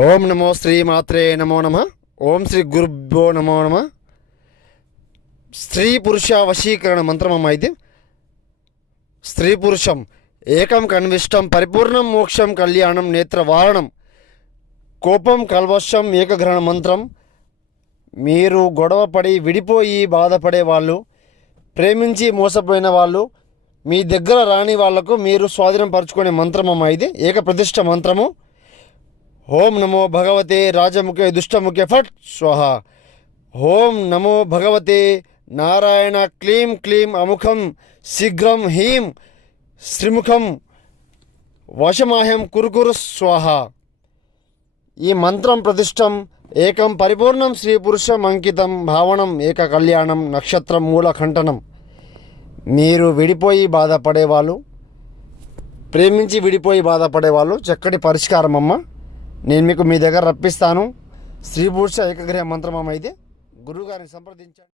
ఓం నమో శ్రీ మాత్రే నమో నమ. ఓం శ్రీ గురుభ్యో నమో నమ. స్త్రీ పురుష వశీకరణ మంత్రం అమ్మ ఇది. స్త్రీ పురుషం ఏకం కన్విష్టం పరిపూర్ణం మోక్షం కళ్యాణం నేత్రవారణం కోపం కల్వశం ఏకగ్రహణ మంత్రం. మీరు గొడవపడి విడిపోయి బాధపడే వాళ్ళు, ప్రేమించి మోసపోయిన వాళ్ళు, మీ దగ్గర రాని వాళ్లకు మీరు స్వాధీనం పరుచుకునే మంత్రం అమ్మ ఇది. ఏక ప్రతిష్ట మంత్రము. ఓం నమో భగవతే రాజముఖే దుష్టముఖే ఫట్ స్వహ. ఓం నమో భగవతే నారాయణ క్లీం క్లీం అముఖం శీఘ్రం హీం శ్రీముఖం వశమాహ్యం కురుకురు స్వాహ. ఈ మంత్రం ప్రతిష్టం ఏకం పరిపూర్ణం స్త్రీ పురుషం అంకితం భావనం ఏక కళ్యాణం నక్షత్రం మూల ఖండనం. మీరు విడిపోయి బాధపడేవాళ్ళు, ప్రేమించి విడిపోయి బాధపడేవాళ్ళు చక్కటి పరిష్కారం అమ్మ. నేను మీకు మీ దగ్గర రప్పిస్తాను. స్త్రీ పురుష ఏకగ్రహ మంత్రం అమ్మ ఇది. గురువుగారిని సంప్రదించండి.